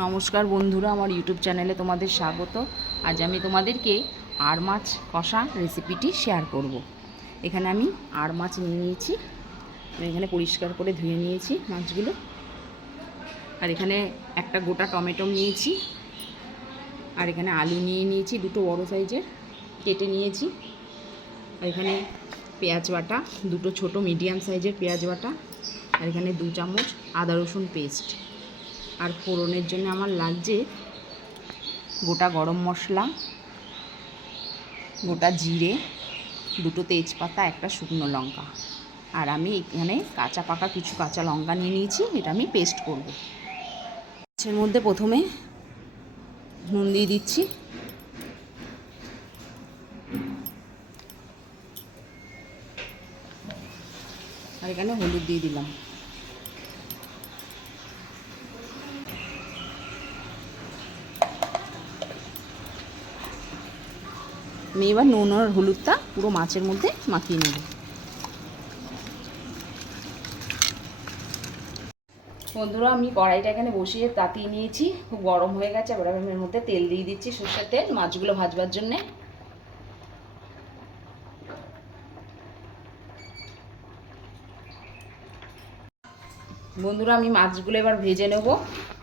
নমস্কার বন্ধুরা, আমার ইউটিউব চ্যানেলে তোমাদের স্বাগত। আজ আমি তোমাদেরকে আর মাছ কষা রেসিপিটি শেয়ার করব। এখানে আমি আর মাছ নিয়ে নিয়েছি এখানে পরিষ্কার করে ধুয়ে নিয়েছি মাছগুলো। আর এখানে একটা গোটা টমেটো নিয়েছি, আর এখানে আলু নিয়ে নিয়েছি, দুটো বড় সাইজের কেটে নিয়েছি। আর এখানে পেঁয়াজ বাটা, দুটো ছোট মিডিয়াম সাইজের পেঁয়াজ বাটা, আর এখানে দু চামচ আদা রসুন পেস্ট। আর ফোড়নের জন্য আমার লাগছে গোটা গরম মশলা, গোটা জিরে, দুটো তেজপাতা, একটা শুকনো লঙ্কা। আর আমি এখানে কাঁচা পাকা কিছু কাঁচা লঙ্কা নিয়ে নিয়েছি, এটা আমি পেস্ট করব। মাছের মধ্যে প্রথমে নুন দিয়ে দিচ্ছি। আর এখানে হলুদ দিয়ে দিলাম। আমি এবার নুন আর হলুদটা পুরো মাছের মধ্যে মাখিয়ে নেব। বন্ধুরা, আমি কড়াইটা এখানে বসিয়ে তাতিয়ে নিয়েছি। খুব গরম হয়ে গেছে, এবার আমি এর মধ্যে তেল দিয়ে দিচ্ছি সর্ষের তেল মাছগুলো ভাজবার জন্যে। বন্ধুরা, আমি মাছগুলো এবার ভেজে নেব।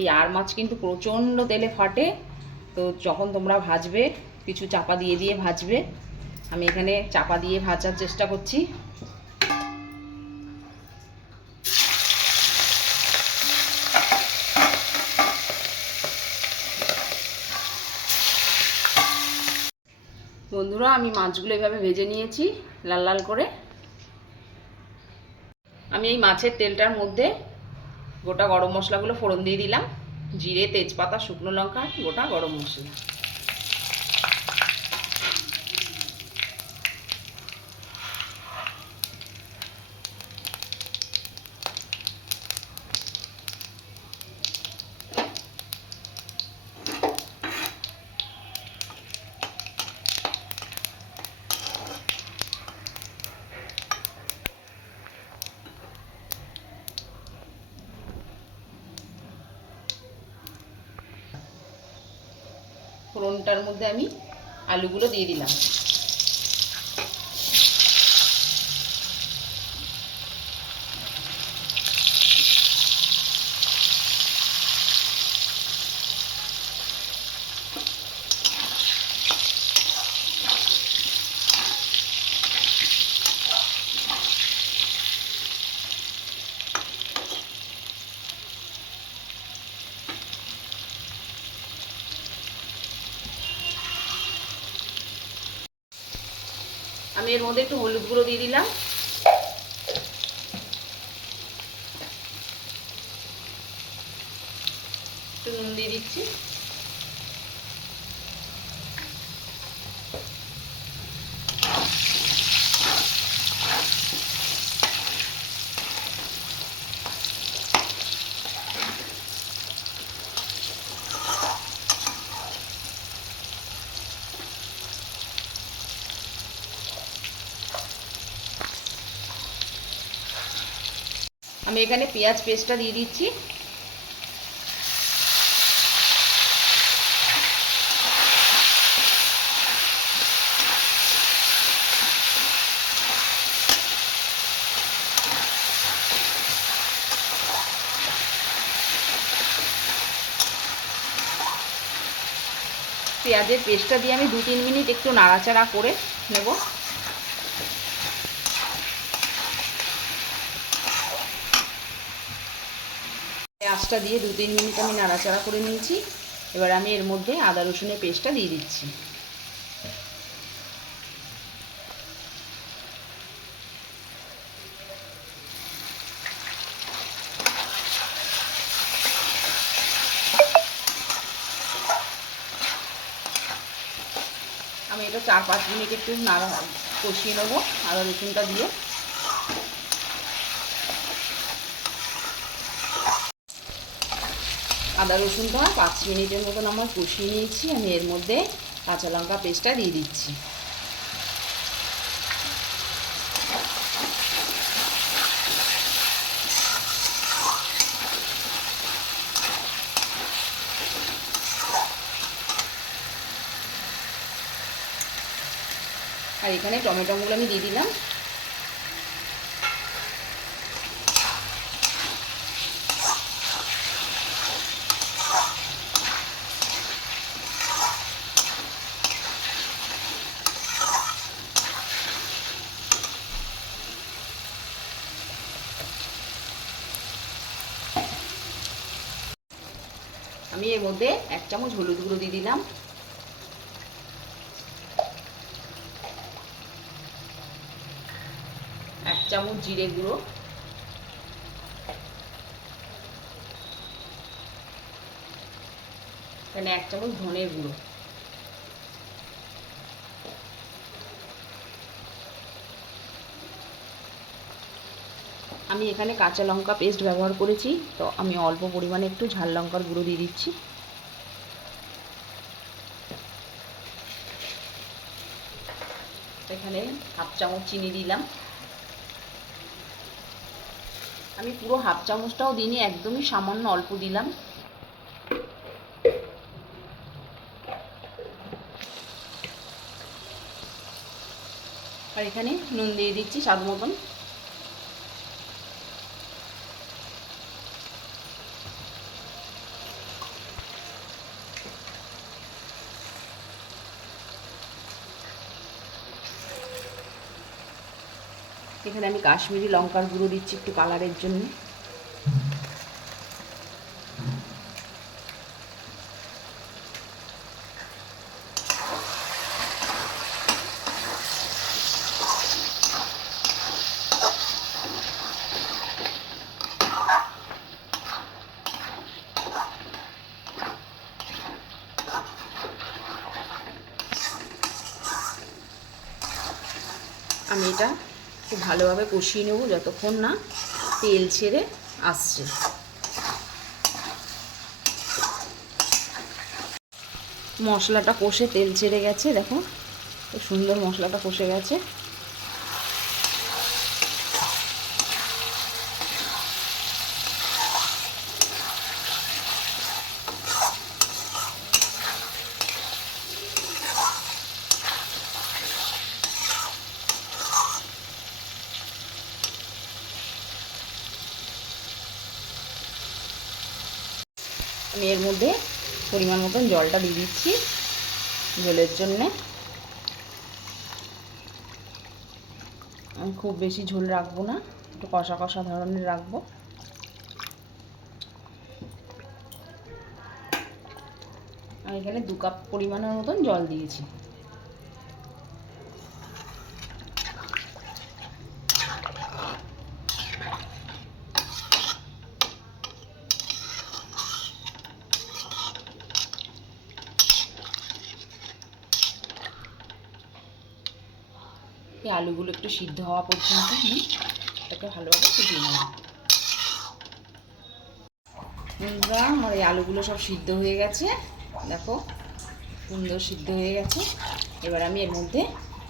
এই আর মাছ কিন্তু প্রচণ্ড তেলে ফাটে, তো যখন তোমরা ভাজবে কিছু চাপা দিয়ে দিয়ে ভাজবে। আমি এখানে চাপা দিয়ে ভাজার চেষ্টা করছি। বন্ধুরা, আমি মাছগুলো এভাবে ভেজে নিয়েছি, লাল লাল করে। আমি এই মাছের তেলটার মধ্যে গোটা গরম মশলাগুলো ফোড়ন দিয়ে দিলাম। জিরে, তেজপাতা, শুকনো লঙ্কা, গোটা গরম মশলা। ফোড়নটার মধ্যে আমি আলুগুলো দিয়ে দিলাম। আমি এর মধ্যে একটু হলুদ গুঁড়ো দিয়ে দিলাম। একটু নুন দিয়ে দিচ্ছি। আমি এখানে পেঁয়াজ পেস্টটা দিয়ে দিচ্ছি। পেঁয়াজের পেস্টটা দিয়ে আমি দু তিন মিনিট একটু নাড়াচাড়া করে নেব। পেঁয়াজটা দিয়ে দু তিন মিনিট আমি নাড়াচাড়া করে নিয়েছি। এবার আমি এর মধ্যে আদা রসুনের পেস্টটা দিয়ে দিচ্ছি। আমি এটা চার পাঁচ মিনিট একটু নাড়া কষিয়ে নেব আদা রসুনটা দিয়ে। আদা রসুনটা পাঁচ মিনিটের মতন আমার কষিয়ে নিয়েছি। আমি এর মধ্যে কাঁচা লঙ্কা পেস্টটা দিয়ে দিচ্ছি। আর এখানে টমেটোগুলো আমি দিয়ে দিলাম। আমি এর মধ্যে এক চামচ হলুদ গুঁড়ো দিয়ে দিলাম। এক চামচ জিরে গুঁড়ো। এখানে এক চামচ ধনের গুঁড়ো। আমি এখানে কাঁচা লঙ্কা পেস্ট ব্যবহার করেছি, তো আমি অল্প পরিমাণে একটু ঝাল লঙ্কার গুঁড়ো দিয়ে দিচ্ছি। এখানে হাফ চামচ চিনি দিলাম। আমি পুরো হাফ চামচটাও দিইনি, একদমই সামান্য অল্প দিলাম। আর এখানে নুন দিয়ে দিচ্ছি স্বাদ মতন। এখানে আমি কাশ্মীরি লঙ্কার গুঁড়ো দিচ্ছি একটু কালারের জন্য। আমি এটা খুব ভালোভাবে কষিয়ে নেব, যতক্ষণ না তেল ছেড়ে আসছে। মশলাটা কষে তেল ছেড়ে গেছে, দেখো। সুন্দর মশলাটা কষে গেছে। আমি এর মধ্যে পরিমাণ মতন জলটা দিয়ে দিচ্ছি জলের জন্যে। আমি খুব বেশি ঝোল রাখব না, একটু কষা কষা ধরনের রাখব। আমি এখানে দু কাপ পরিমাণের মতন জল দিয়েছি। এই আলুগুলো একটু সিদ্ধ হওয়া পর্যন্ত আমি এটাকে ভালোভাবে ফুটিয়ে নেব। বন্ধুরা, আমার এই আলুগুলো সব সিদ্ধ হয়ে গেছে। দেখো, সুন্দর সিদ্ধ হয়ে গেছে। এবার আমি এর মধ্যে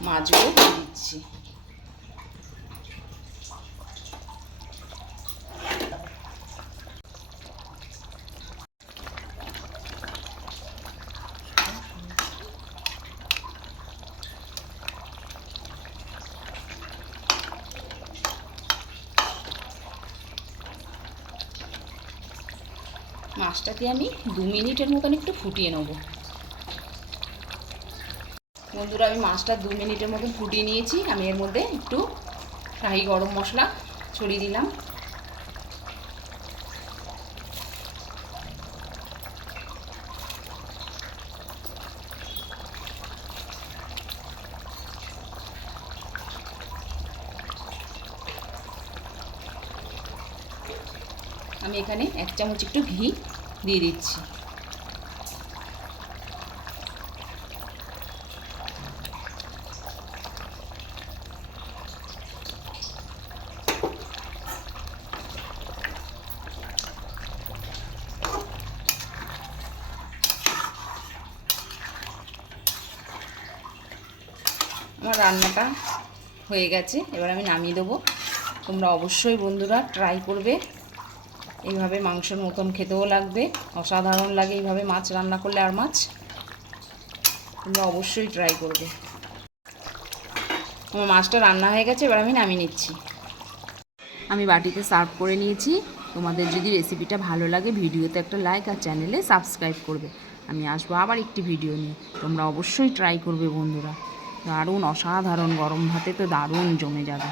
মাছগুলো দিয়ে দিচ্ছি। মাছটাকে আমি দু মিনিটের মতন একটু ফুটিয়ে নেব। বন্ধুরা, আমি মাছটা দু মিনিটের মতন ফুটিয়ে নিয়েছি। আমি এর মধ্যে একটু শাহি গরম মশলা ছড়িয়ে দিলাম। আমি এখানে এক চামচ একটু ঘি দিয়ে দিচ্ছি। আমার রান্নাটা হয়ে গেছে, এবার আমি নামিয়ে দেবো। তোমরা অবশ্যই বন্ধুরা ট্রাই করবে। এইভাবে মাংসর মতন খেতেও লাগবে। অসাধারণ লাগে এইভাবে মাছ রান্না করলে আর মাছ। তোমরা অবশ্যই ট্রাই করবে। আমার মাছটা রান্না হয়ে গেছে, এবার আমি নামিয়ে নিচ্ছি। আমি বাটিতে সার্ভ করে নিয়েছি। তোমাদের যদি রেসিপিটা ভালো লাগে, ভিডিওতে একটা লাইক আর চ্যানেলে সাবস্ক্রাইব করবে। আমি আসব আবার একটি ভিডিও নিয়ে। তোমরা অবশ্যই ট্রাই করবে বন্ধুরা। দারুণ, অসাধারণ, গরম ভাতে তো দারুণ জমে যাবে।